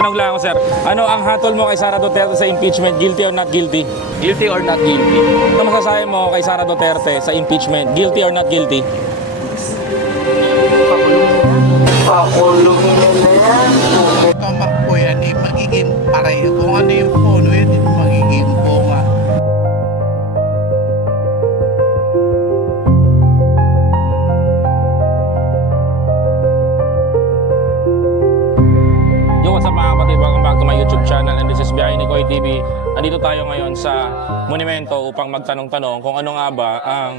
Tanong lang ako, sir. Ano ang hatol mo kay Sara Duterte sa impeachment? Guilty or not guilty? Guilty or not guilty? Ano masasabi mo kay Sara Duterte sa impeachment? Guilty or not guilty? Pakulong na yan. Tumakbo yan, magiging pareho. Kung ano yung puno yan, magiging bunga. Yo, what's up mga kapatid? Welcome back to my YouTube channel and this is Biyahe ni Koy TV. Andito tayo ngayon sa monumento upang magtanong-tanong kung ano nga ba ang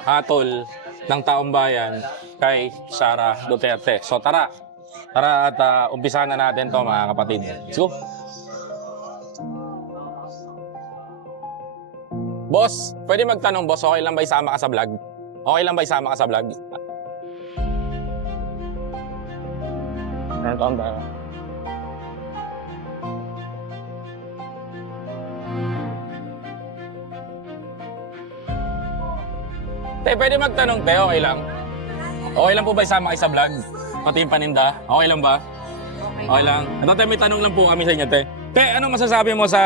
hatol ng taong bayan kay Sara Duterte. So tara at umpisahan na natin to mga kapatid. Let's go! Boss, pwede magtanong boss, okay lang ba isama ka sa vlog? Okay lang ba isama ka sa vlog? Ano taon ba? Te, pwede magtanong, te, okay lang? Okay lang po ba isama kayo sa vlog? Pati yung paninda? Okay lang ba? Okay lang. Ito, te, may tanong lang po kami sa inyo, te. Te, anong masasabi mo sa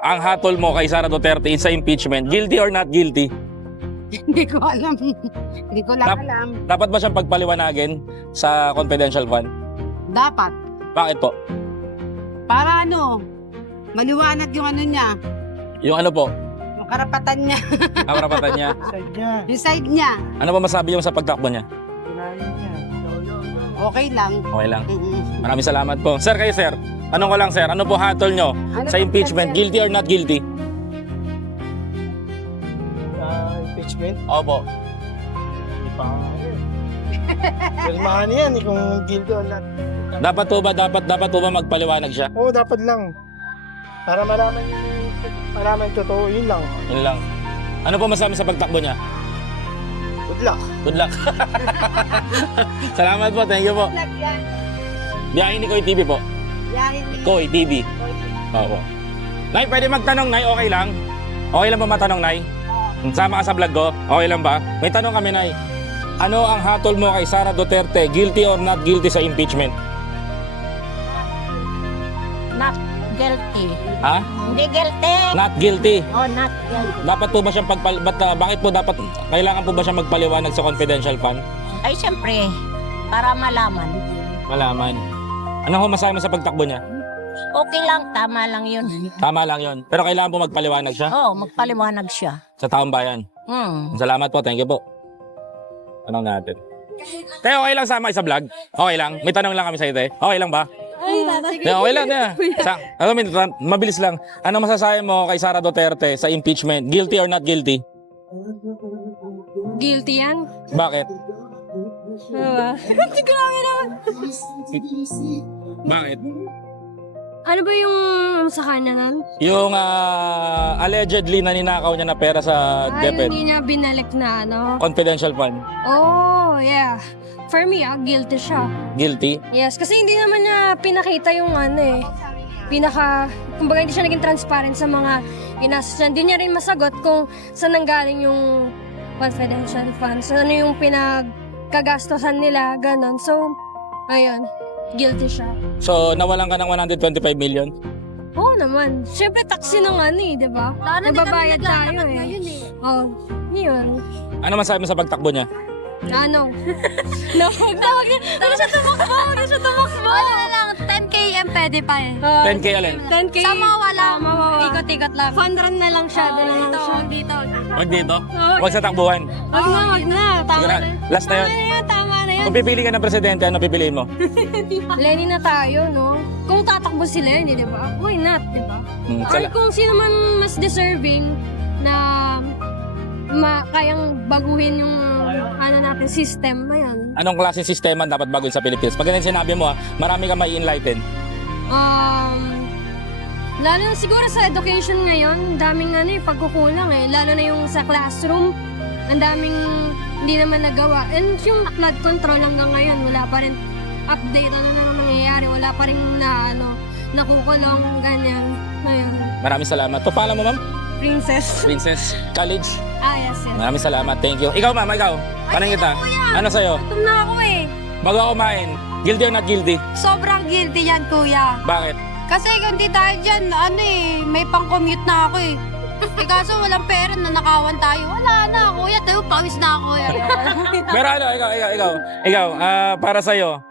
ang hatol mo kay Sara Duterte sa impeachment? Guilty or not guilty? Hindi ko alam. Hindi ko lang alam. Dapat ba siyang pagpaliwanagin sa confidential fund? Dapat. Bakit po? Para ano, maliwanag yung ano niya, Yung ano po? yung karapatan niya, Ang karapatan niya? yung side niya. Ano ba masabi niyo sa pagtakbo niya? Okay lang. Okay lang. Mm-mm. Maraming salamat po. Sir, kayo sir. Anong ko lang sir, ano po hatol nyo Ano sa po, impeachment? sir? Guilty or not guilty? Impeachment? Opo. Hindi pa ako. Kalmahan yan kung guilty or not. Dapat po ba magpaliwanag siya? Oo, dapat lang. Para malaman totoo, yun lang. Yun lang. Ano po masabi sa pagtakbo niya? Good luck. Good luck. Salamat po, thank you po. Vlog yan. Biyahe ni Koy TV po. Biyahe ni Koy TV. Opo. Nay, pwede magtanong, Nay, okay lang? Okay lang ba matanong, Nay? Sama ka sa vlog ko? Okay lang ba? May tanong kami, Nay. Ano ang hatol mo kay Sara Duterte? Guilty or not guilty sa impeachment? Not guilty. Ha? Hindi guilty. Not guilty. Oh, not guilty. Dapat po ba siyang bakit po dapat kailangan po ba siyang magpaliwanag sa confidential fund? Ay, siyempre, para malaman. Malaman. Ano ho masabi mo sa pagtakbo niya? Okay lang, tama lang yun. Tama lang 'yon. Pero kailangan po magpaliwanag siya Oo, magpaliwanag siya. sa taong bayan. Salamat po, thank you po. Tanong natin. Te, okay lang sama kayo sa vlog? Okay lang. May tanong lang kami sa iyo, te. Okay lang ba? Te, okay lang, te. Mabilis lang. Ano masasabi mo kay Sara Duterte sa impeachment? Guilty or not guilty? Guilty yan? Bakit? Diba? Hindi ko namin. Bakit? Ano ba yung sa kanya nun? Yung allegedly na ninakaw niya na pera sa Ay, DepEd. hindi niya binalik na ano. Confidential fund. Oh, yeah. For me, guilty siya. Guilty? Yes, kasi hindi naman niya pinakita yung ano eh. Kumbaga hindi siya naging transparent sa mga ginastos niya. Hindi niya rin masagot kung saan nanggaling yung confidential funds. Ano yung pinagkagastosan nila, ganon. So, ayun, guilty siya. So, nawalan ka ng 125 million? Oo naman. Siyempre, taxi ng ano eh, di ba? Nagbabayad tayo eh. Oh, yun. Ano masabi mo sa pagtakbo niya? Ano? No, huwag siya tumakbo, huwag siya tumakbo. Ano lang, 10k yung pwede pa eh. 10K alin? 10K. Sa MOA lang, MOA. ikot-ikot lang. Fun run na lang siya, doon na lang siya. Dito. Huwag dito? Huwag sa takbuhan? Wag na. Tama Sigura, na. last na yun. Tama na yan. Kung pipili ka ng presidente, ano pipiliin mo? Lenny na tayo, no? Kung tatakbo si Lenny, di ba? Why not, di ba? Or kung sino man mas deserving na kayang baguhin yung ano natin, system, ayun. Anong klaseng sistema dapat baguhin sa Pilipinas? Pag ganyan sinabi mo, marami ka may enlighten. Lalo na siguro sa education ngayon, daming ano pagkukulang eh. Lalo na yung sa classroom, ang daming hindi naman nagawa. And yung flood control hanggang ngayon, wala pa rin update ano na nangyayari. Wala pa rin nakukulong, ganyan. Ayun. Maraming salamat. To, pala mo, ma'am? Princess. Princess College. Yes. Maraming salamat. Thank you. Ikaw, ma'am, ikaw. Tanong kita. Ano sa'yo? Gutom na ako eh. Bago ako kumain, Guilty or not guilty? Sobrang guilty yan, kuya. Bakit? Kasi kung di tayo dyan, may pang-commute na ako eh. Kaso walang pera, nanakawan tayo. Wala na, kuya. Tayo, pawis na ako. Pero ano, ikaw, para sa'yo,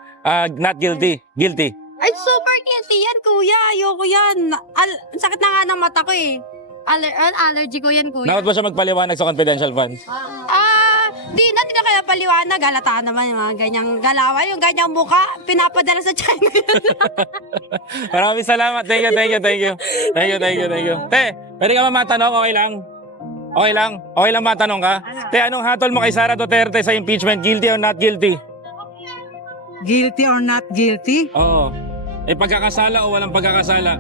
not guilty. Guilty. Ay, super guilty yan, kuya. Ayoko yan. Sakit na nga ng mata ko eh. Allergy ko yan, kuya. Nakot ba siya magpaliwanag sa confidential funds? Di na kaya paliwanag. Galata naman yung mga ganyang galawan. Yung ganyang muka, pinapadala sa China. Maraming salamat. Thank you. Te, pwede ka ba matanong? Okay lang? Okay lang matanong ka? Te, anong hatol mo kay Sara Duterte sa impeachment? Guilty or not guilty? Guilty or not guilty? Oo. Pagkakasala o walang pagkakasala?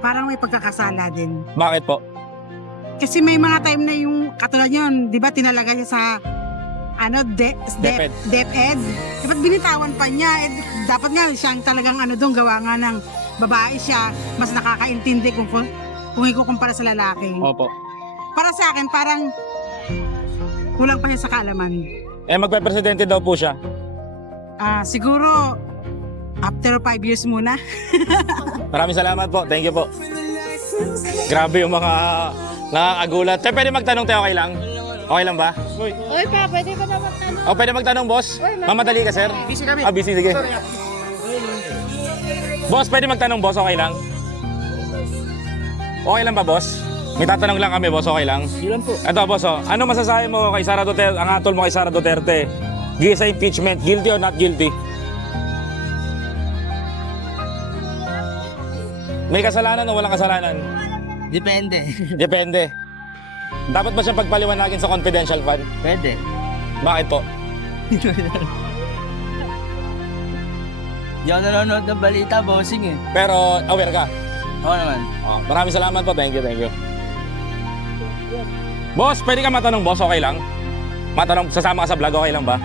Parang may pagkakasala din. Bakit po? Kasi may mga time na yung katulad yun, di ba tinalaga niya sa DepEd. DepEd. Dapat binitawan pa niya. Dapat nga siyang talagang doon gawa nga ng babae siya. Mas nakakaintindi kung ikukumpara sa lalaki. Opo. Para sa akin, parang kulang pa siya sa kaalaman. Magpe-presidente daw po siya. Siguro, after 5 years muna. Maraming salamat po. Thank you po. Grabe yung mga nakakagulat. Te, pwede magtanong tayo, okay lang? Okay lang ba? Uy, pa, pwede ka na magtanong. O, pwede magtanong, boss? Mamadali ka, sir? Busy kami. Busy, sige. Boss, pwede magtanong, boss? Okay lang? Okay lang ba, boss? May tatanong lang kami, boss. Okay lang? Ilan po? Ito, boss, ano masasabi mo kay Sara Duterte, ang hatol mo kay Sara Duterte? Sa impeachment, guilty or not guilty? May kasalanan o walang kasalanan? Depende. Depende. Dapat ba siyang pagpaliwanagin sa confidential fund? Pwede. Bakit po? Di ako nanonood ng balita, bossing eh. Pero aware ka? Oo naman. Maraming salamat po. Thank you. Boss, pwede ka matanong, boss? Okay lang? Matanong, sasama ka sa vlog, okay lang ba?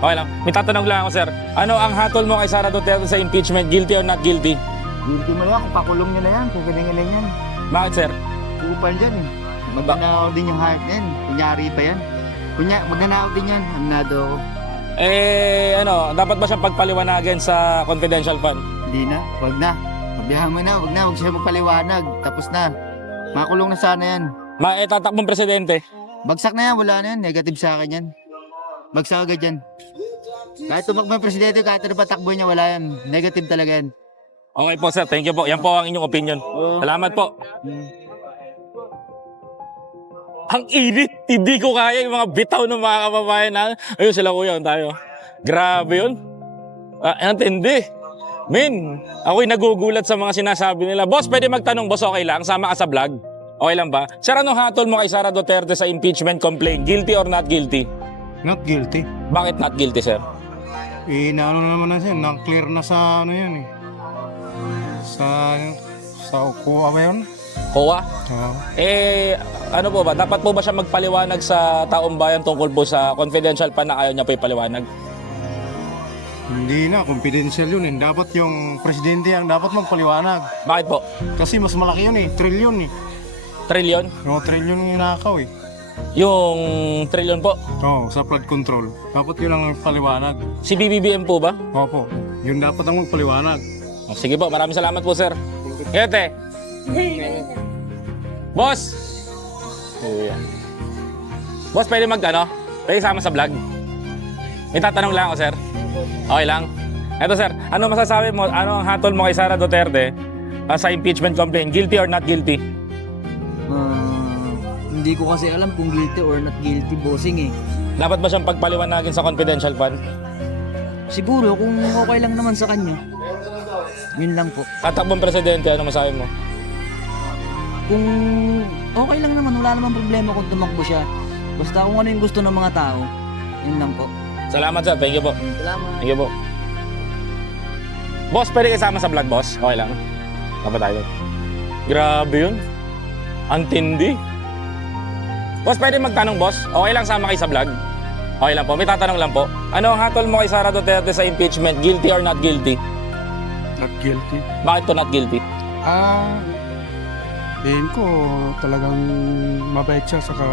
Okay lang. May tatanong lang ako, sir. Ano ang hatol mo kay Sara Duterte sa impeachment? Guilty or not guilty? Guilty mo yan, kung pakulong niya na yan, kung galingan yan. Bakit, sir? Upal dyan eh. Magnanakaw din yung hype na yan. Kunyari pa yan. Magnanakaw din yan. Aminado ako. Dapat ba siyang pagpaliwanagin sa confidential fund? Hindi na. Wag na. Pabiyahan mo na. Wag siya magpaliwanag. Tapos na. Makulong na sana yan. Tatakbong presidente. Bagsak na yan. Wala na yan. Negative sa akin yan. Bagsak agad yan. Kahit tumakbo yung presidente, kahit ano pa takbo niya, wala yan. Negative talaga yan. Okay po, sir. Thank you po. Yan po ang inyong opinion. Salamat po. Ang init. Hindi ko kaya yung mga bitaw ng mga kababayan na. Ayun sila, kuya. Tayo. Grabe yun. Antindi. Min, ako'y nagugulat sa mga sinasabi nila. Boss, pwede magtanong, boss, okay lang? Sama ka sa vlog? Okay lang ba? Sir, anong hatol mo kay Sara Duterte sa impeachment complaint? Guilty or not guilty? Not guilty. Bakit not guilty, sir? Naano na naman na siya, na-clear na sa yan eh. Sa kuha ba yun? Kowa? Oo. Ano po ba? Dapat po ba siya magpaliwanag sa taong bayan tungkol po sa confidential pa na ayaw niya po ipaliwanag? Hindi na, confidential yun eh. Dapat yung presidente ang dapat magpaliwanag. Bakit po? Kasi mas malaki yun eh, trilyon eh. Trillion? Oo, trilyon yung inakaw eh. Yung trillion po? Oo, sa flood control. Dapat yun ang paliwanag. Si BBBM po ba? Opo, yun dapat ang magpaliwanag. Sige po, maraming salamat po, sir. Kete. Boss! Boss, pwede pwede sama sa vlog? May tatanong lang ako, sir. Okay lang? Eto, sir, ano masasabi mo, ano ang hatol mo kay Sara Duterte sa impeachment complaint? Guilty or not guilty? Hindi ko kasi alam kung guilty or not guilty, bossing eh. Dapat ba siyang pagpaliwanagin sa confidential fund? Siguro kung okay lang naman sa kanya. Yun lang po. Tatakbong presidente, ano masabi mo? Kung okay lang naman, wala namang problema kung tumakbo siya. Basta kung ano yung gusto ng mga tao, yun lang po. Salamat, sir. Thank you po. Salamat. Thank you po. Boss, pwede kasama sa vlog, boss? Okay lang. Dapat tayo. Grabe yun. Antindi. Boss, pwede magtanong, boss? Okay lang sama kayo sa vlog? Okay lang po. May tatanong lang po. Ano ang hatol mo kay Sara Duterte sa impeachment? Guilty or not guilty? Not guilty. Bakit to not guilty? Tingin ko talagang mabait siya, saka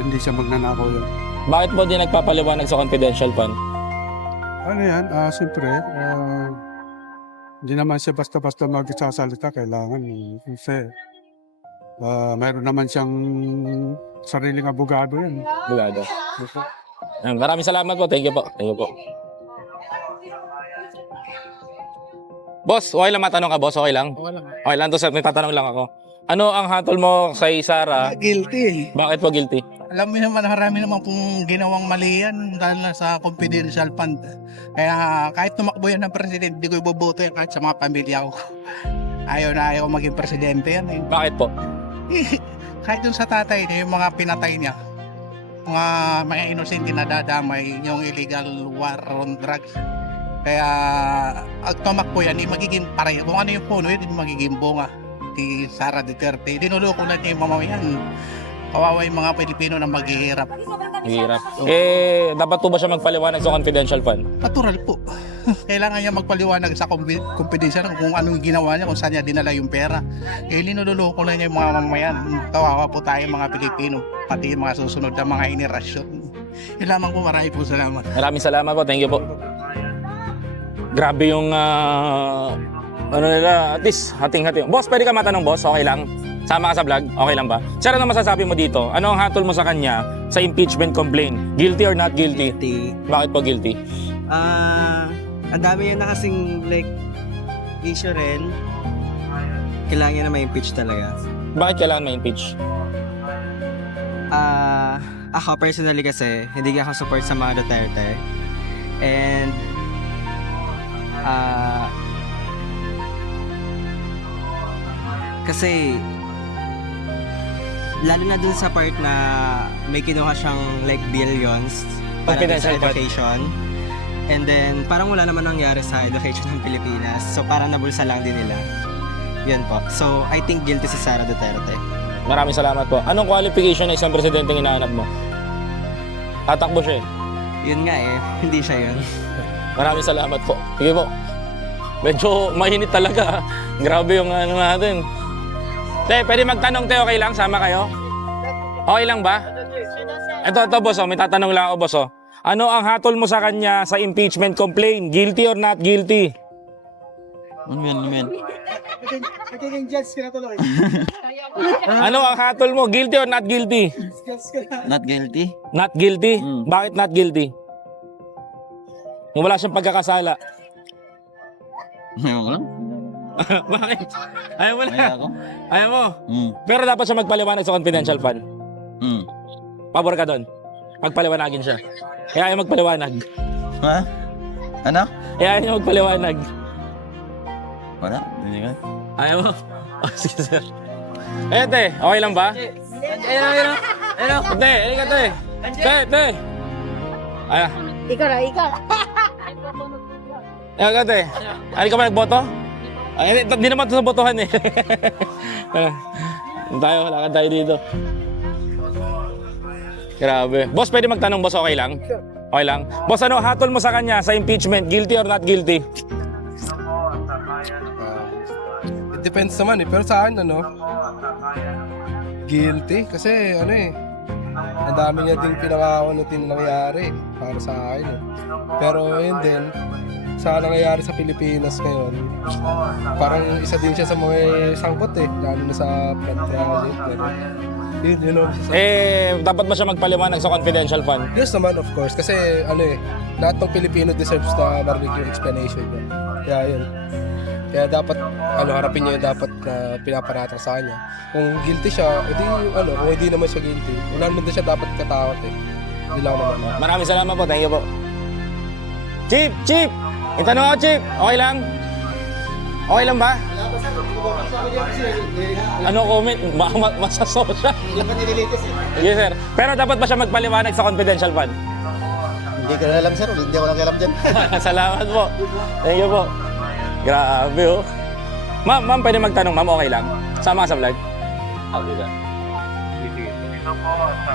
hindi siya magnanakaw yun. Bakit po di nagpapaliwanag sa confidential fund? Ano yan? Siyempre, hindi naman siya basta-basta magsasalita. Kailangan kasi mayroon naman siyang sariling abogado yan. Bugado. Maraming salamat po. Thank you po. Thank you po. Boss, okay lang matanong ka, boss? Okay lang? Okay lang. May tatanong lang ako. Ano ang hatol mo kay Sara? Guilty. Bakit po guilty? Alam mo naman, marami naman pong ginawang mali yan dahil na sa confidential fund. Kaya kahit tumakbo yan ng presidente, hindi ko iboboto yan kahit sa mga pamilya ko. Ayaw na ayaw maging presidente yan. Eh. Bakit po? Kahit dun sa tatay niya, yung mga pinatay niya, mga innocent na dadamay, yung illegal war on drugs. Kaya ang tumakbo yan, magiging pareho. Kung ano yung puno, yun magiging bunga. Di Sara Duterte. Dinuloko na niya yung mamamayan. Kawawa yung mga Pilipino na maghihirap. Hirap. Dapat po ba siya magpaliwanag sa confidential fund? Natural po. Kailangan niya magpaliwanag sa confidential kung anong ginawa niya, kung saan niya dinala yung pera. Linuloko na niya yung mga mamamayan. Kawawa po tayo mga Pilipino, pati yung mga susunod na mga henerasyon. Yun lamang po, marami po salamat. Maraming salamat po. Thank you po. Grabe yung ano nila, at least hating-hating. Boss, pwede ka matanong, boss? Okay lang? Sama ka sa vlog? Okay lang ba? Sir, ano masasabi mo dito? Ano ang hatol mo sa kanya sa impeachment complaint? Guilty or not guilty? Bakit po guilty? Ang dami yan na kasing like issue rin. Kailangan niya na ma-impeach talaga. Bakit kailangan ma-impeach? Ako personally kasi, hindi ako support sa mga Duterte. And kasi lalo na dun sa part na may kinuha siyang like billions para dun sa Confidential fund. education. And then parang wala naman nangyari sa education ng Pilipinas. So parang nabulsa lang din nila. Yun po. So I think guilty si Sara Duterte. Maraming salamat po. Anong qualification na isang presidente ang hinahanap mo? Tatakbo siya eh. Yun nga eh, hindi siya yun. Maraming salamat po. Sige po. Medyo mainit talaga. Grabe yung ano natin. Te, pwede magtanong, te, okay lang? Sama kayo? Okay lang ba? Ito, boss, may tatanong lang ako, boss. Ano ang hatol mo sa kanya sa impeachment complaint? Guilty or not guilty? Ano yan? Ano ang hatol mo? Guilty or not guilty? Not guilty? Not guilty? Bakit not guilty? Yung wala siyang pagkakasala. Ayaw ko lang. Bakit? Ayaw mo na. Ayaw ko. Ayaw mo. Pero dapat siya magpaliwanag sa confidential fund. Pabor ka doon. Magpaliwanagin siya. Kaya ayaw magpaliwanag. Ha? Ano? Kaya ayaw magpaliwanag. Wala. Hindi ka. Ayaw mo? Oh, sige, sir. Te, okay lang ba? Ayun. Te, halika, te. Te. Ay, Ikaw na. halika, te. Halika ka ba nagboto? Ay, hindi naman ito sa botohan eh. Lakad tayo dito. Grabe. Boss, pwede magtanong, boss, okay lang? Okay lang. Boss, ano hatol mo sa kanya sa impeachment? Guilty or not guilty? It depends naman eh. Pero sa akin, guilty. Kasi ang dami niya din pinakakanutin nangyari para sa akin eh. Pero yun din, sa nangyayari sa Pilipinas ngayon, parang isa din siya sa mga sangkot eh. Lalo na sa blood project. Yun. Dapat ba siya magpaliwanag sa confidential fund? Yes naman, of course. Kasi lahat ng Pilipino deserves na marinig yung explanation niya. Kaya yun. Kaya dapat, harapin niya yung dapat na pinaparatang sa kanya. Kung guilty siya, kung hindi naman siya guilty, wala naman din siya dapat katakot eh. Hindi lang naman. Maraming salamat po. Thank you po. Chief! Itanong ako, Chief. Okay lang? Okay lang ba? Ano comment? Masasosya. Yes, sir. Pero dapat ba siya magpaliwanag sa confidential fund? Hindi ko na alam, sir. Hindi ako alam dyan. Salamat po. Thank you po. Grabe, oh. Ma'am, pwede magtanong, ma'am, okay lang? Sama ka sa vlog? Okay ka. Ito po sa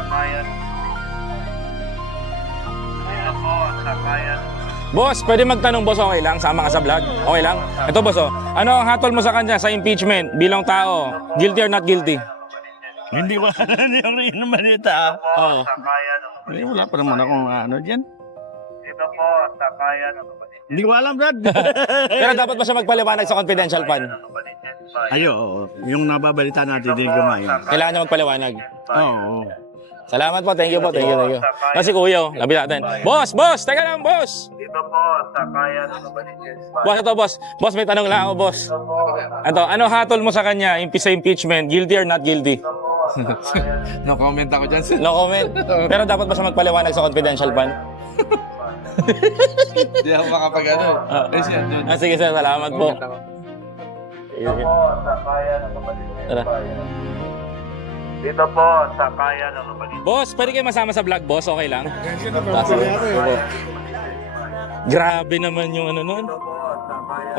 bayan. Boss, pwede magtanong, boss, okay lang? Sama ka sa vlog? Okay lang? Ito, boss, oh. Ano ang hatol mo sa kanya sa impeachment bilang tao? Guilty or not guilty? Hindi ko alam yung rin naman ito. Oo. Eh, wala pa naman akong ano dyan. Hindi ko alam, Brad. Pero dapat ba siya magpaliwanag sa confidential fund? Oo. Yung nababalita natin, din ko ngayon. Kailangan niya magpaliwanag. Oo. Salamat po, thank you po, thank you, thank you. Kasi kuya, oh, labi natin. Boss, teka lang, boss! Boss, ito, boss. Boss, may tanong lang ako, boss. Ito, ano hatol mo sa kanya, sa impeachment, guilty or not guilty? No comment ako dyan, sir. No comment. Pero dapat ba siya magpaliwanag sa confidential fund? Hindi ako makapag-ano. Kasi ano. Sige sir, salamat po. Sige. Tara. Dito po, sa kaya ng kapatid. Boss, pwede kayo masama sa vlog, boss? Okay lang? Grabe naman yung ano nun.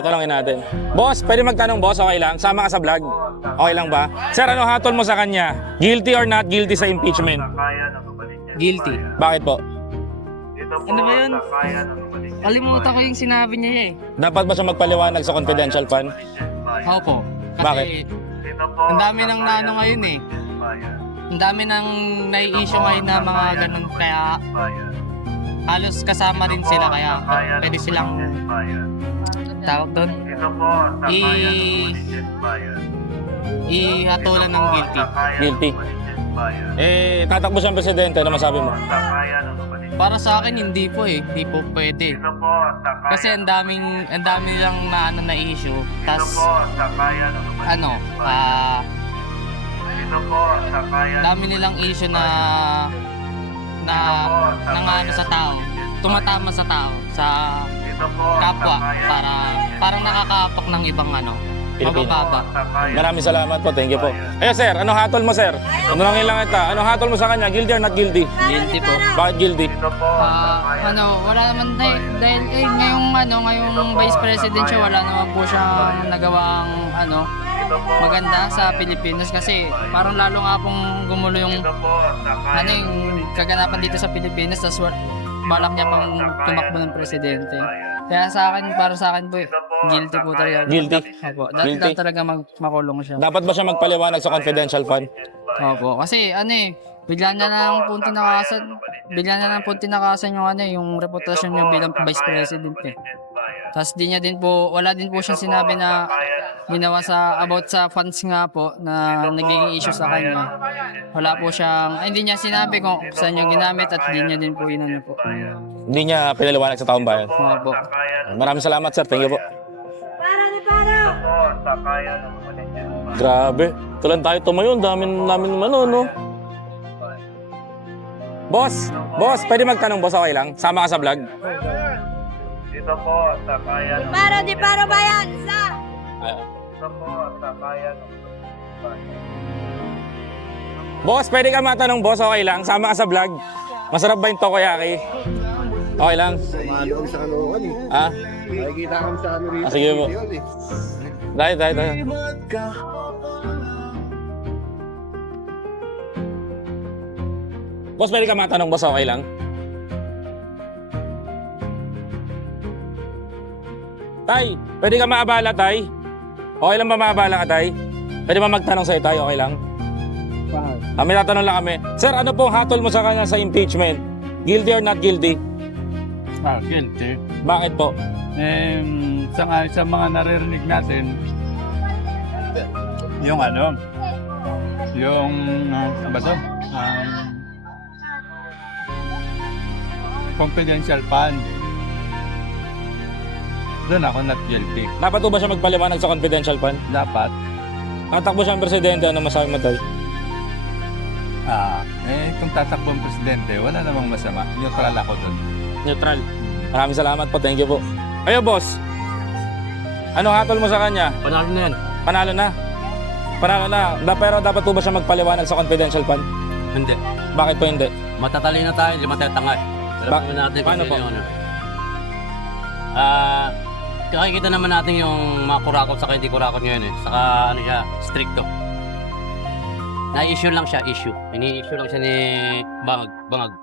Patulungin natin. Boss, pwede magtanong, boss? Okay lang? Sama ka sa vlog? Okay lang ba? Sir, ano hatol mo sa kanya? Guilty or not guilty sa impeachment? Guilty. Bakit po? Ano ba yun? Kalimutan ko yung sinabi niya eh. Dapat ba siya magpaliwanag sa confidential fund? Opo. Bakit? Ang dami ng nano ngayon eh. Ang dami ng nai-issue ngayon na mga ganun. Kaya halos kasama rin sila. Kaya pwede silang tawag doon. Ihatulan ng guilty. Guilty. Tatakbo siyang presidente, ano masabi mo? Para sa akin hindi po eh. Hindi po pwede. Kasi ang dami nilang na issue. Tas dami nilang issue na ano sa tao. Tumatama sa tao, sa kapwa para parang nakakaapak ng ibang mabababa. Maraming salamat po, thank you po. Sir, ano hatol mo, sir? Ano lang lang kita? Ano hatol mo sa kanya? Guilty or not guilty? Guilty po. Bakit guilty? Wala naman dahil ngayong Vice President siya, wala naman po siyang nagawang maganda sa Pilipinas kasi parang lalo nga pong gumulo yung kaganapan dito sa Pilipinas, tas balak niya pang tumakbo ng presidente. Kaya para sa akin po, guilty po talaga. Guilty? Opo. Guilty? Dapat talaga makulong siya. Dapat ba siya magpaliwanag sa confidential fund? Opo. Kasi bigla na lang po tinakasan yung reputasyon niya bilang Vice President eh. Tapos wala din po siyang sinabi na ginawa about sa funds nga po na nagiging issue sa kanya. Wala po siyang, hindi niya sinabi kung saan yung ginamit at hindi niya din po po. Hindi niya pinaliwanag sa taong bayan. Opo. Maraming salamat, sir. Thank you po. Grabe. Tulan tayo tumayo. Ang dami naman, no? Boss, pwede magtanong, boss, okay lang? Sama ka sa vlog? Dito po, sa kaya ng Di paro bayan, isa! Dito po, sa kaya ng Boss, pwede ka matanong, boss, okay lang? Sama ka sa vlog? Masarap ba yung takoyaki? Okay lang? Sumalo kami sa kanuhan eh. Ah? Nakikita kami sa ano rito. Sige po. Tayo. Boss, pwede ka matanong, boss, okay lang? Tay, pwede ka maabala, tay? Okay lang ba maabala ka, tay? Pwede ba magtanong sa'yo, tay? Okay lang? May tatanong lang kami. Sir, ano pong hatol mo sa kanya sa impeachment? Guilty or not guilty? Guilty. Bakit po? Sa mga naririnig natin, yung confidential fund. Doon ako not guilty. Dapat ba siya magpaliwanag sa confidential fund? Dapat. Tatakbo siyang presidente, ano masabi mo, tay? Kung tatakbo ang presidente, wala namang masama. Neutral ako doon. Neutral. Maraming salamat po, thank you po. Ayo, boss. Ano hatol mo sa kanya? Panalo na yan. Panalo na. Pero dapat po ba siya magpaliwanag sa confidential fund? Hindi. Bakit po hindi? Matatalino tayo, hindi matatangad. Alam natin paano po? Nakikita naman natin yung mga kurakot sa hindi kurakot ngayon eh. Saka stricto. Na-issue lang siya, issue. Ini-issue lang siya ni Bangag.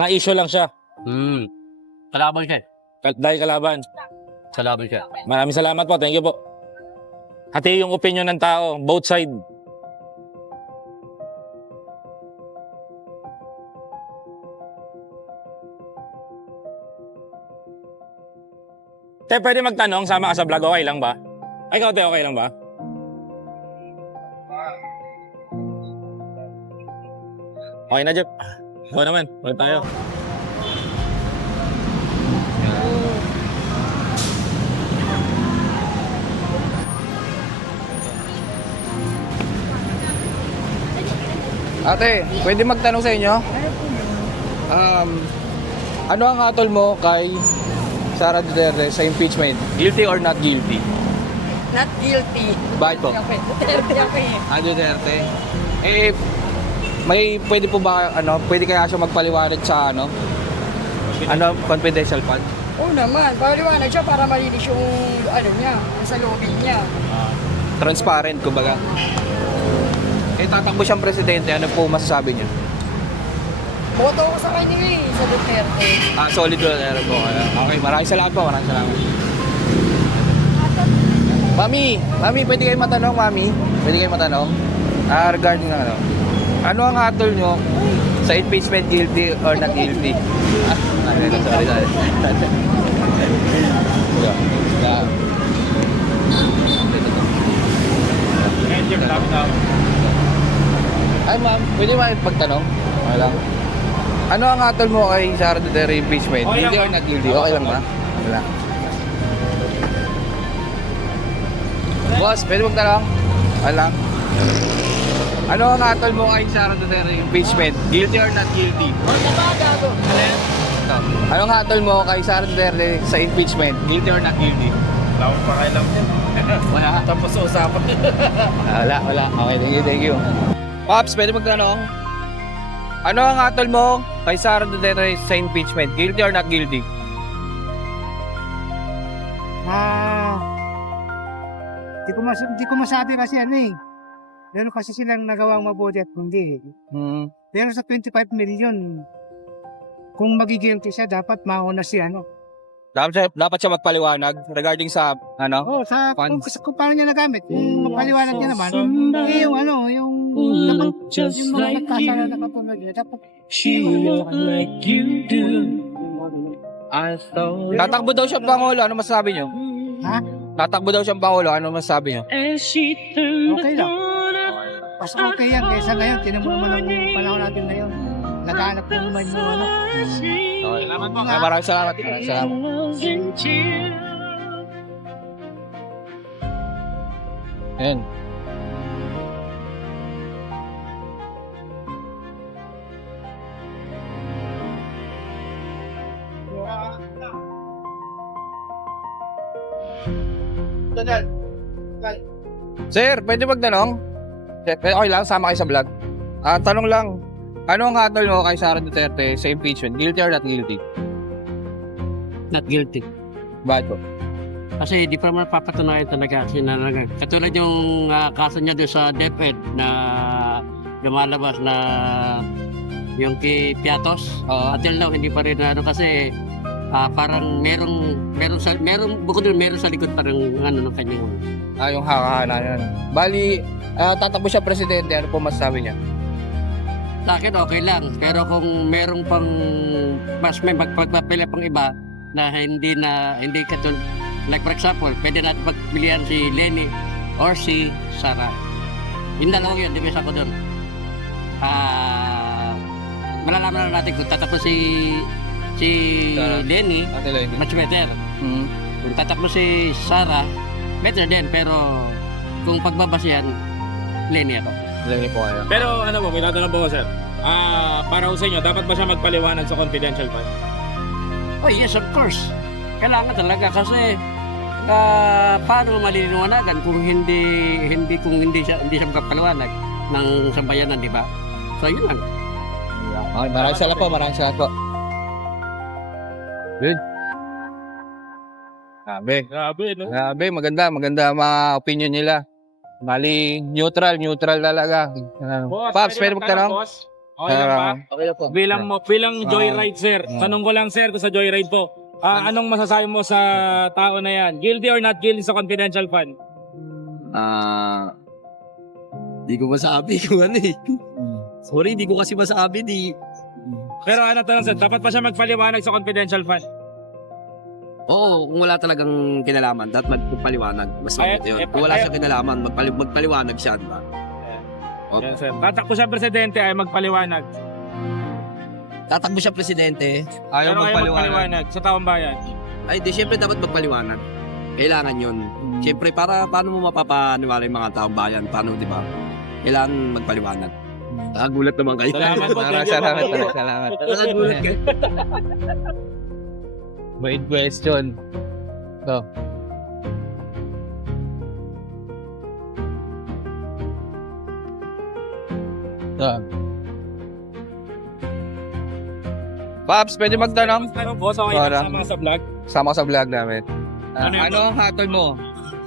Na-issue lang siya. Kalaban siya. Dahil kalaban. Kalaban siya. Maraming salamat po, thank you po. Hati yung opinion ng tao, both side. Te, pwede magtanong, sama ka sa vlog, okay lang ba? Ay, ikaw, te, okay lang ba? Okay na, Jeff. Ikaw naman, ulit tayo. Ate, pwede magtanong sa inyo? Ano ang hatol mo kay Sara Duterte sa impeachment? Guilty or not guilty? Not guilty. Bakit po? Duterte ako eh. Duterte. May pwede po ba, pwede kaya siya magpaliwanag sa confidential fund? Oo naman, paliwanag siya para malinis yung niya, sa lobby niya. Transparent, kumbaga. Tatakbo siyang presidente, ano po masasabi niyo? Boto ko sa kanya sa Duterte. Solid Duterte po. Okay, maraming salamat po, maraming salamat. Mami, pwede kayo matanong, Mami? Pwede kayo matanong? Regarding ano ang hatol nyo sa impeachment, guilty or not guilty? Sorry. Ay, ma'am, pwede ba pagtanong? Okay lang. Ano ang hatol mo kay Sara Duterte impeachment? Okay Guilty lang, or not guilty? Okay lang ba? Wala. Boss, pwede magtanong? Okay lang. Ano ang hatol mo kay Sara Duterte impeachment? Guilty or not guilty? Ano ang hatol mo kay Sara Duterte sa impeachment? Guilty or not guilty? Wala akong pakailang yan. Wala. Tapos sa usapan. Wala. Okay, thank you. Pops, pwede magtanong? Ano ang hatol mo kay Sara Duterte sa impeachment? Guilty or not guilty? Di ko masabi kasi Meron kasi silang nagawang mabuti at hindi. Pero sa 25 million, kung magigilty siya, dapat mauna si Dapat siya magpaliwanag regarding sa kung paano niya nagamit. Kung mapaliwanag niya naman, yung mga nagkasala na katulad niya, dapat tatakbo daw siyang Pangulo, ano masasabi niyo? Ha? Tatakbo daw siyang Pangulo, ano masasabi niyo? Okay lang. Mas okay yan kaysa ngayon. Tinan mo naman ang panahon natin ngayon. Naghanap mo naman yung Salamat po. Maraming salamat. Ayan. Sir, pwede magtanong? Okay lang, sama kayo sa vlog. Tanong lang, ano ang hatol mo kay Sara Duterte sa impeachment? Guilty or not guilty? Not guilty. Bakit po? Kasi di pa naman papatunayan talaga. Katulad yung kaso niya doon sa DepEd na lumalabas na yung kay Piatos. Until now, hindi pa rin kasi parang merong bukod doon, meron sa likod parang ng kanyang. Yung hakahanan yan. Bali, tatakbo siya presidente, ano po masasabi niya? Sa akin okay lang, pero kung merong pang mas may magpapapila pang iba na hindi katulad, like for example, pwede natin pagpilian si Lenny or si Sara. Yung dalawang yun, di ba ako doon? Malalaman na natin kung tatakbo si Lenny, much better. Kung tatakbo si Sara, better din, pero kung pagbabasihan, Lenny ako. Lenny po kayo. Pero may tatanong po ko, sir. Para sa inyo, dapat ba siya magpaliwanag sa confidential fund? Oh yes, of course. Kailangan talaga kasi paano maliliwanagan kung hindi siya magpapaliwanag ng sambayanan, di ba? So yun lang. Okay, maraming salamat po. Good. Grabe, maganda mga opinion nila. Bali, neutral talaga. Pops, pwede magtanong? Okay lang ba? Okay lang po. Bilang joyride, sir. Tanong ko lang, sir, sa joyride po. Anong masasabi mo sa tao na yan? Guilty or not guilty sa confidential fund? Di ko masabi kung Sorry, di ko kasi masabi. Pero tanong, sir, dapat pa siya magpaliwanag sa confidential fund? Oo, kung wala talagang kinalaman, dapat magpaliwanag. Mas mabuti yun. Kung wala siyang kinalaman, magpaliwanag siya, diba? Yes, sir. Tatakbo siya presidente ay magpaliwanag. Tatakbo siya presidente. Ayaw magpaliwanag sa taong bayan. Ay, di, syempre dapat magpaliwanag. Kailangan yun. Syempre, paano mo mapapaniwala yung mga taong bayan? Paano, di ba? Kailangan magpaliwanag. Gulat naman kayo. Salamat po. Salamat. Gulat kayo. Wait question. So. Paps, pwede magtanong? Tanong po, so kayo Para. sama sa vlog. Sama sa vlog namin. Ano yun, Ano ang hatol mo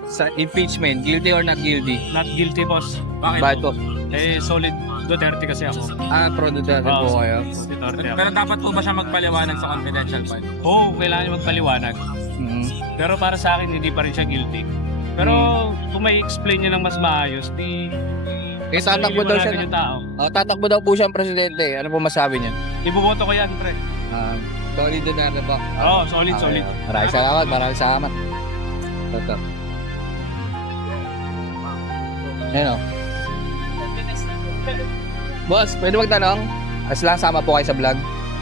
sa impeachment? Guilty or not guilty? Not guilty, boss. Bakit? Bakit po? Eh, solid Duterte kasi ako. Pro Duterte po kayo. Duterte ako. Pero dapat po ba siya magpaliwanag sa confidential file? Oo, kailangan niya magpaliwanag. Pero para sa akin, hindi pa rin siya guilty. Pero kung may explain niya ng mas maayos, di... Tatakbo daw siya. Yung tao. Tatakbo daw po siyang presidente. Ano po masabi niya? Ibuboto ko yan, pre. Solid Duterte po. Oo, solid. Maraming salamat. Toto. Ano? Boss, pwede magtanong? As lang sama po kayo sa vlog.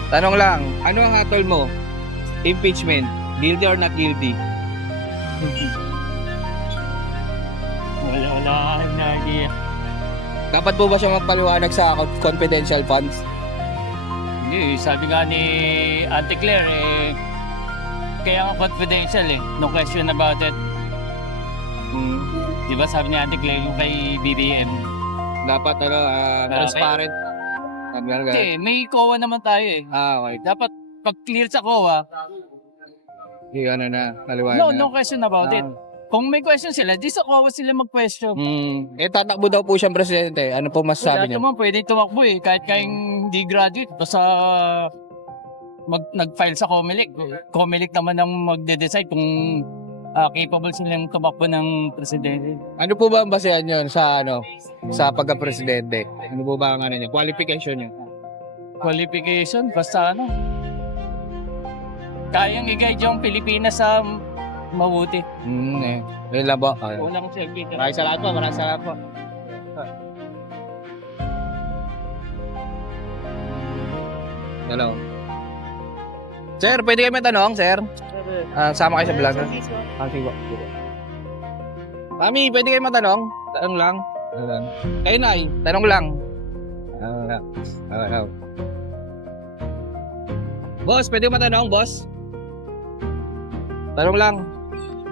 Tanong lang, ano ang hatol mo? Impeachment, guilty or not guilty? Wala na idea. Dapat po ba siya magpaliwanag sa confidential funds? Hindi, sabi nga ni Auntie Claire, kaya nga confidential no question about it. Di ba sabi ni Auntie Claire yung kay BBM? Dapat transparent. Hindi, may COA naman tayo Okay. Dapat pag clear sa COA, Paliwanag no question about it. Kung may question sila, di sa COA sila mag-question. Tatakbo daw po siyang presidente. Ano po masasabi Lahat niyo? naman pwede tumakbo kahit kayong hindi graduate. Basta nag-file sa COMELEC. COMELEC naman ang magde-decide kung capable silang tumakbo ng presidente. Ano po ba ang basehan niyo sa sa pagka-presidente? Ano po ba ang niyo? Qualification niyo? Qualification, basta kayang i-guide yung Pilipinas sa mabuti. Yun lang po. Walang selfie. Maraming salamat po. Hello. Sir, pwede kayo may tanong, sir? Sama kayo sa vlog. Sige. Mami, pwede kayo matanong? Tanong lang. Kayo, Nay, tanong lang. Boss, pwede matanong, boss? Tanong lang.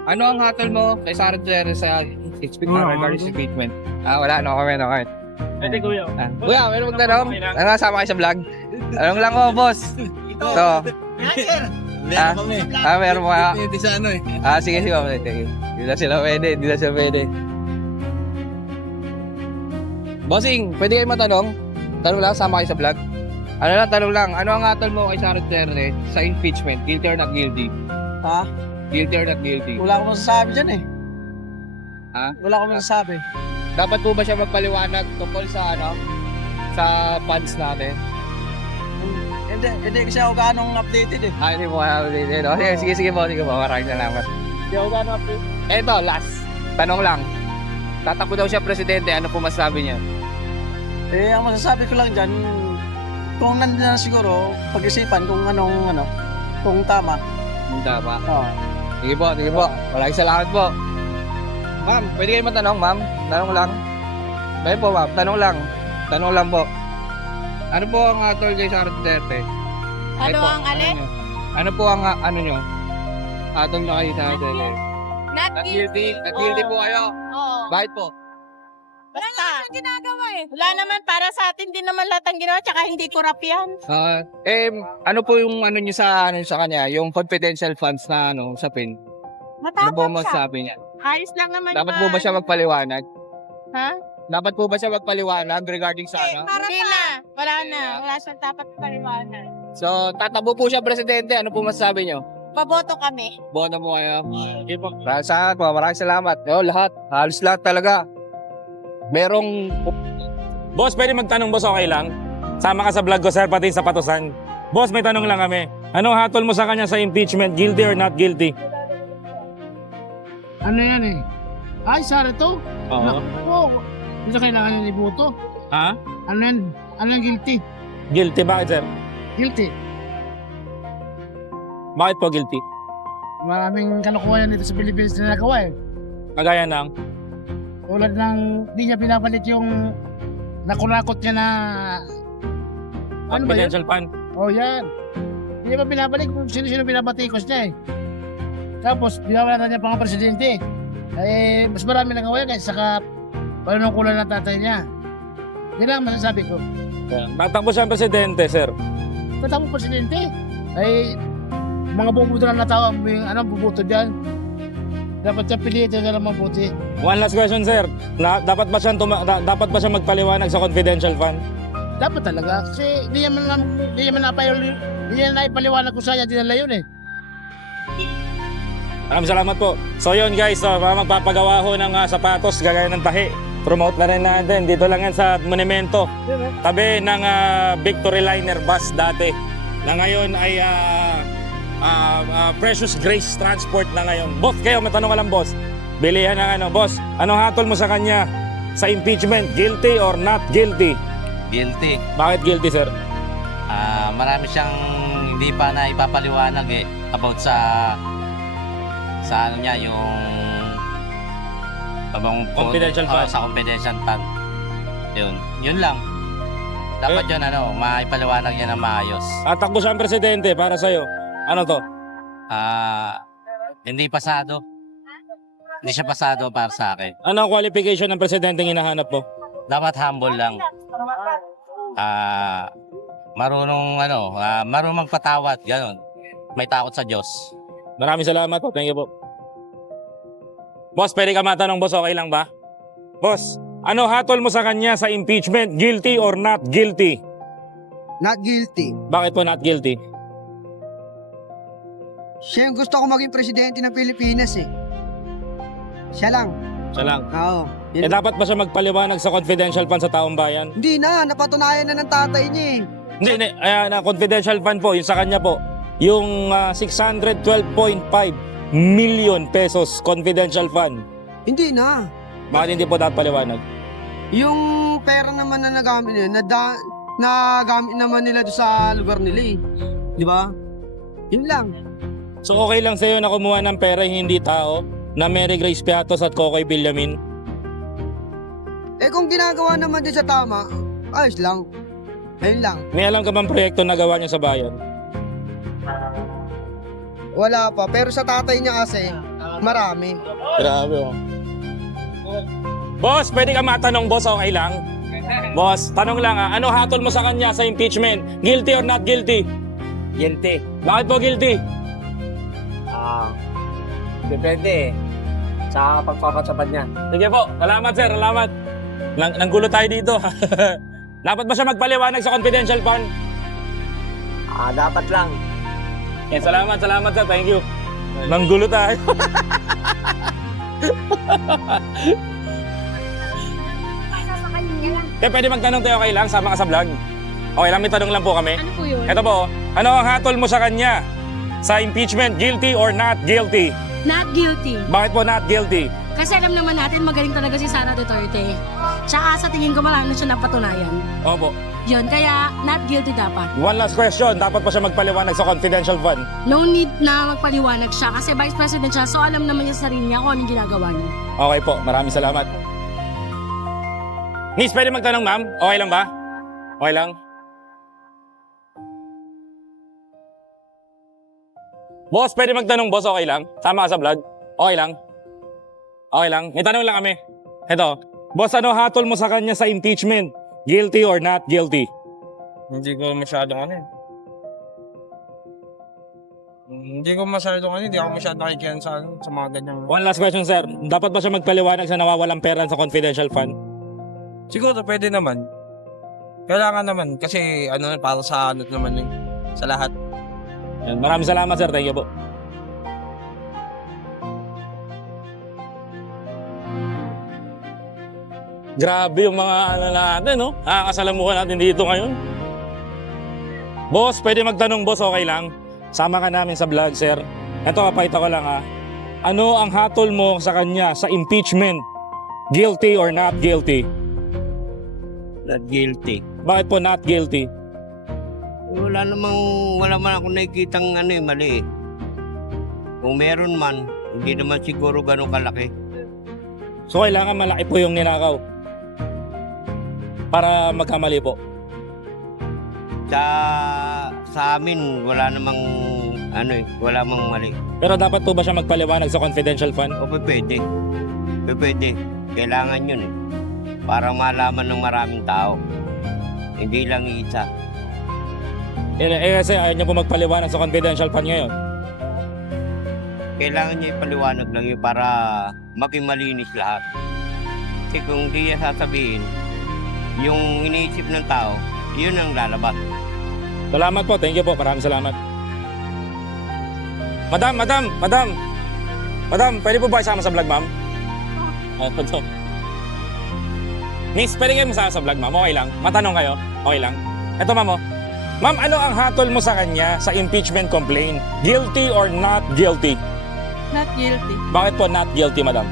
Ano ang hatol mo kay Sara Duterte sa regarding impeachment? Wala. No comment. Pwede, kuya. Kuya, meron magtanong? Sama kayo sa vlog? Tanong lang ko, boss. Ito. Meron mga... Hindi sa ano Sige. Hindi na sila pwede. Bossing, pwede kayo matanong? Tanong lang, sama kayo sa vlog? Tanong lang. Ano ang hatol mo kay Sara Duterte sa impeachment? Guilty or not guilty? Ha? Guilty or not guilty? Wala akong masasabi dyan Wala akong masasabi. Dapat po ba siya magpaliwanag tungkol sa sa funds natin? Hindi kasi ako ganong updated Hindi mo updated. Sige po. Maraming salamat. Hindi ako ganong updated. Eto, last. Tanong lang. Tatakbo daw siya presidente. Ano po masasabi niya? Ang masasabi ko lang dyan, kung nandun na siguro, pag-isipan kung kung tama. Tama. Oo. Sige po. Maraming salamat po. Ma'am, pwede kayo matanong, ma'am? Tanong lang. Pwede po, ma'am. Tanong lang po. Ano po ang hatol kay Sara Duterte? Ano po ang nyo? Hatol na kay Sara Duterte? Not guilty. Not guilty po kayo. Oo. Bakit po? Wala naman ginagawa Wala naman, para sa atin din naman lahat ang ginawa, tsaka hindi kurap yan. Ano po yung nyo sa kanya? Yung confidential funds na sa PIN? Ano po Matapang siya. masasabi niya? Ayos lang naman Dapat po ba siya magpaliwanag? Ha? Dapat po ba siya magpaliwanag regarding sa Hindi na. Wala na. Wala siyang dapat paliwanag. So, tatakbo po siya presidente. Ano po masasabi niyo? Paboto kami. Boto mo kayo. Maraming salamat. Lahat. Halos lahat talaga. Merong... Boss, pwede magtanong, boss, okay lang? Sama ka sa vlog ko, sir, pati sa patusan. Boss, may tanong lang kami. Anong hatol mo sa kanya sa impeachment? Guilty or not guilty? Ano yan eh? Ay, Sara to? Oo. Oo. Hindi kailangan ni Buto. Ha? Ano yan? Ano yung guilty? Guilty. Bakit, sir? Guilty. Bakit po guilty? Maraming kalukuhan dito sa Pilipinas na nagawa eh. Kagaya ng... Tulad ng di niya pinabalik yung nakunakot niya na... Ano ba yun? confidential fund. Oh, yan. Hindi niya pa pinabalik kung sino-sino pinabatikos niya eh. Tapos, binawalan niya pa nga presidente. Eh, mas marami nagawa yan kaysa sa panunungkulan ng tatay niya. Yan lang masasabi ko. Tatakbo siyang presidente, sir. Tatapos presidente. Ay, mga bubuto na tao ang bubuto dyan. Dapat siya pilitin na lang mabuti. One last question, sir. Dapat ba siyang magpaliwanag sa confidential fund? Dapat talaga. Kasi di naman naipaliwanag ko sa kanya, dinala yun eh. Maraming salamat po. So yun guys, magpapagawa ho ng sapatos gagaya ng tahi. Promote na rin natin. Dito lang yan sa Monumento. Tabi ng Victory Liner bus dati. Na ngayon ay Precious Grace Transport na ngayon. Boss, kayo, may tanong ka lang, boss. Bilihan ng ano, boss. Anong hatol mo sa kanya sa impeachment? Guilty or not guilty? Guilty. Bakit guilty, sir? Marami siyang hindi pa na ipapaliwanag about sa ano niya, yung confidential fund. Sa confidential fund. Yun lang. Dapat yun maipaliwanag niya na maayos. Takbo siyang presidente para sa'yo. Ano to? Hindi pasado. Hindi siya pasado para sa akin. Ano ang qualification ng presidente hinahanap mo? Dapat humble lang. Marunong magpatawad, gano'n. May takot sa Diyos. Maraming salamat po. Thank you po. Boss, pwede ka matanong, boss, okay lang ba? Boss, ano hatol mo sa kanya sa impeachment? Guilty or not guilty? Not guilty. Bakit po not guilty? Siya yung gusto ko maging presidente ng Pilipinas eh. Siya lang. Siya lang. Oo. Dapat ba siya magpaliwanag sa confidential fund sa taong bayan? Hindi na, napatunayan na ng tatay niya eh. Hindi. Na confidential fund po, yung sa kanya po. Yung 612.5 million pesos confidential fund. Hindi na. Bakit hindi po dapat paliwanag? Yung pera naman na nagamit nila, nagamit naman nila doon sa lugar nila eh. Di ba? Yun lang. So okay lang sa'yo na kumuha ng pera yung hindi tao na Mary Grace Piatos at Kokoy Villamin? Eh kung ginagawa naman din sa tama, ayos lang. Ayun lang. May alam ka bang proyekto na gawa niya sa bayan? Wala pa. Pero sa tatay niya kasi, marami. Grabe oh. Boss, pwede ka matanong, boss, okay lang? Boss, tanong lang ano hatol mo sa kanya sa impeachment? Guilty or not guilty? Guilty. Bakit po guilty? Depende sa pagpapatsapan niya. Sige po, salamat sir, salamat. Nanggulo tayo dito. Dapat ba siya magpaliwanag sa confidential fund? Dapat lang. Salamat sir, thank you. Nanggulo tayo. Pwede magtanong tayo, okay lang, sama ka sa vlog? Okay lang, may tanong lang po kami. Ano po yun? Ito po, ano ang hatol mo sa kanya? Sa impeachment, guilty or not guilty? Not guilty. Bakit po not guilty? Kasi alam naman natin magaling talaga si Sara Duterte. Tsaka sa tingin ko marami na siya napatunayan. Opo. Yun, kaya not guilty dapat. One last question, dapat pa siya magpaliwanag sa confidential fund? No need na magpaliwanag siya kasi vice president siya, so alam naman niya sa sarili niya kung anong ginagawa niya. Okay po, maraming salamat. Miss, pwede magtanong ma'am? Okay lang ba? Okay lang? Boss, pwede magtanong boss, okay lang? Tama ka sa vlog? Okay lang? Okay lang? May tanong lang kami. Ito, boss, ano hatol mo sa kanya sa impeachment? Guilty or not guilty? Hindi ko masyadong Hindi ako masyadong nakikiyan sa mga ganyan. One last question, sir. Dapat ba siya magpaliwanag sa nawawalang pera sa confidential fund? Siguro pwede naman. Kailangan naman kasi para sa naman yun. Sa lahat. Yan, maraming salamat, sir. Thank you po. Grabe yung mga natin, no? Nakakasalamuhan natin dito ngayon. Boss, pwede magtanong, boss, okay lang? Sama ka namin sa vlog, sir. Ito, papakita ko lang ha. Ano ang hatol mo sa kanya sa impeachment? Guilty or not guilty? Not guilty. Bakit po not guilty? Wala man ako nakikitang mali eh. Kung meron man, hindi naman siguro ganun kalaki. So kailangan malaki po yung ninakaw para magkamali po. Sa amin, wala namang wala mang mali. Pero dapat po ba siya magpaliwanag sa confidential fund? O pwede. Pwede. Kailangan yun eh. Para malaman ng maraming tao. Hindi lang isa. Kasi ayaw niya po magpaliwanag sa confidential fund ngayon. Kailangan niya ipaliwanag lang yun para maging malinis lahat. Kasi kung di niya sasabihin, yung iniisip ng tao, yun ang lalabas. Salamat po, thank you po, maraming salamat. Madam, pwede po ba isama sa vlog, ma'am? Ito. Miss, pwede kayo masama sa vlog, ma'am? Okay lang? Matanong kayo? Okay lang? Ito, ma'am, oh. Ma'am, ano ang hatol mo sa kanya sa impeachment complaint? Guilty or not guilty? Not guilty. Bakit po not guilty, madam?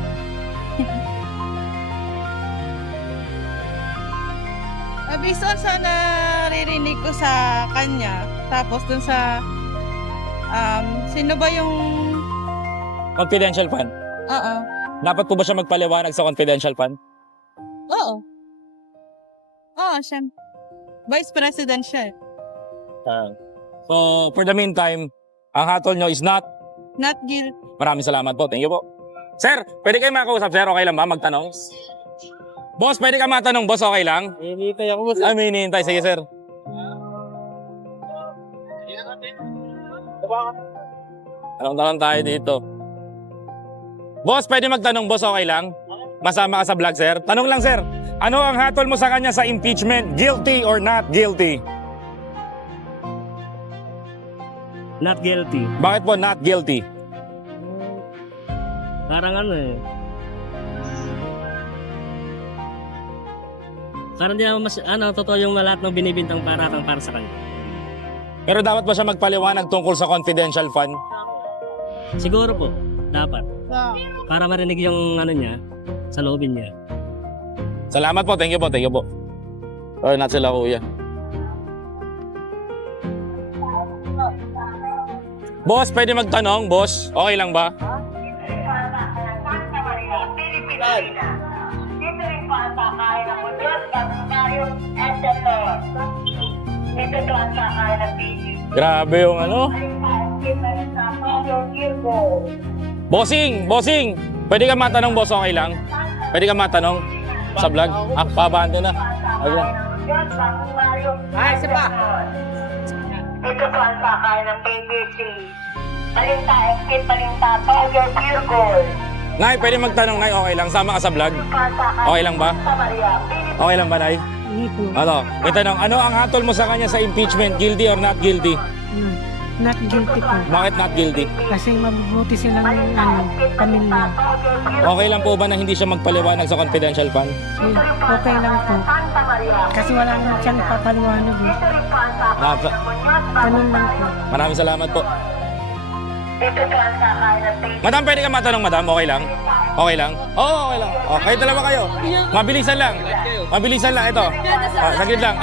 Based on sa naririnig ko sa kanya, tapos dun sa sino ba yung... Confidential fund? Oo. Dapat po ba siya magpaliwanag sa confidential fund? Oo. Oo, siya. Vice President siya. So, for the meantime, ang hatol nyo is not? Not guilty. Maraming salamat po. Thank you po. Sir, pwede kayo makausap, sir? Okay lang ba? Magtanong? Boss, pwede ka matanong, boss? Okay lang? Hinihintay ako, boss. May hinihintay. Sige, sir. Tanong tayo dito. Boss, pwede magtanong, boss? Okay lang? Masama ka sa vlog, sir? Tanong lang, sir. Ano ang hatol mo sa kanya sa impeachment? Guilty or not guilty? Not guilty. Bakit po not guilty? Parang Parang di naman totoo yung lahat ng binibintang para sa kanya. Pero dapat ba siya magpaliwanag tungkol sa confidential fund? Siguro po, dapat. Para marinig yung niya, sa loobin niya. Salamat po, thank you po, thank you po. Oh, not sila kuya. Boss, pwede magtanong, boss? Okay lang ba? Grabe yung Bossing! Pwede ka matanong, boss, okay lang? Pwede ka matanong sa vlog? Pabando na. Ay, isa pa. Ito po ang sakay ng PBC. Palinta, exit, palinta, Toyo, Kirgol. Nay, pwede magtanong, Nay, okay lang? Sama ka sa vlog? Okay lang ba? Okay lang ba, Nay? Ano? May tanong, ano ang hatol mo sa kanya sa impeachment? Guilty or not guilty? Not guilty po. Bakit not guilty? Kasi mabubuti silang pamilya. Okay lang po ba na hindi siya magpaliwanag sa confidential fund? Okay lang po. Kasi wala naman siyang papaliwanag eh. Ganun lang po. Maraming salamat po. Madam, pwede ka matanong, madam? Okay lang? Okay lang? Oo, okay lang. Kayo dalawa kayo. Mabilisan lang. Mabilisan lang. Ito. Saglit lang.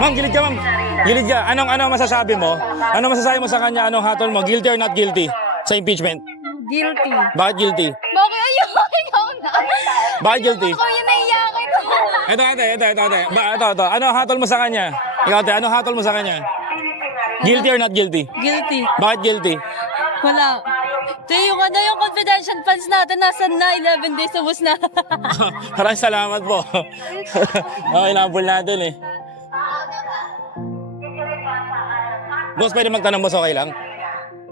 Ma'am, gilid ka, ma'am. Gilid ka. Anong masasabi mo? Ano masasabi mo sa kanya? Anong hatol mo? Guilty or not guilty sa impeachment? Guilty. Bakit guilty? Bakit ikaw na? Bakit guilty? Ako yung naiyakin ko. Ito. Ano hatol mo sa kanya? Ikaw, ate, ano hatol mo sa kanya? Guilty or not guilty? Guilty. Bakit guilty? Wala. Yung confidential funds natin, nasa na 11 days ubos na. Maraming salamat po. Okay, nabol natin eh. Boss, pwede magtanong, boss, okay lang?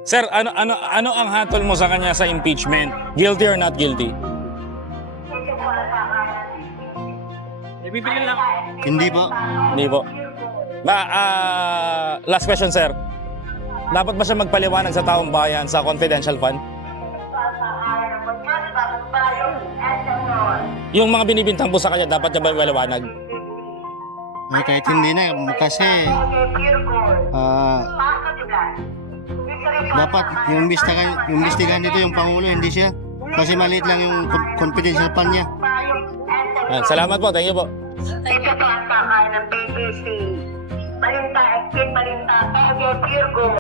Sir, ano ang hatol mo sa kanya sa impeachment? Guilty or not guilty? Ibibigyan lang. Hindi po. Hindi po. Last question, sir. Dapat ba siya magpaliwanag sa taong bayan sa confidential fund? Yung mga binibintang po sa kanya, dapat niya ba maliwanag? Eh, kahit hindi na, kasi dapat yung imbestigahan dito yung Pangulo, hindi siya. Kasi maliit lang yung confidential fund niya. Salamat po, thank you po. Ito po ang sakayan ng PBC. Palinta, Palinta, Virgo.